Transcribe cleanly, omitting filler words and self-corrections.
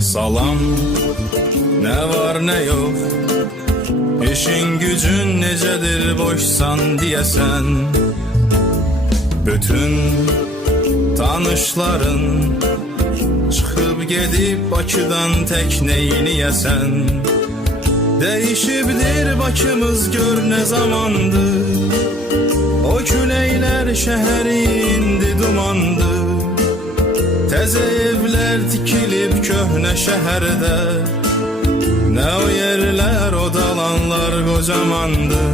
Salam, ne var ne yok, İşin gücün necedir boşsan diyesen. Bütün tanışların çıkıp gedib Bakıdan tek neyini yesen. Değişibdir Bakımız gör ne zamandır, o küleyler şəhəri indi dumandır. Təzə evlər tikilib köhnə şəhərdə, nə o yerlər o dalanlar qocamandır.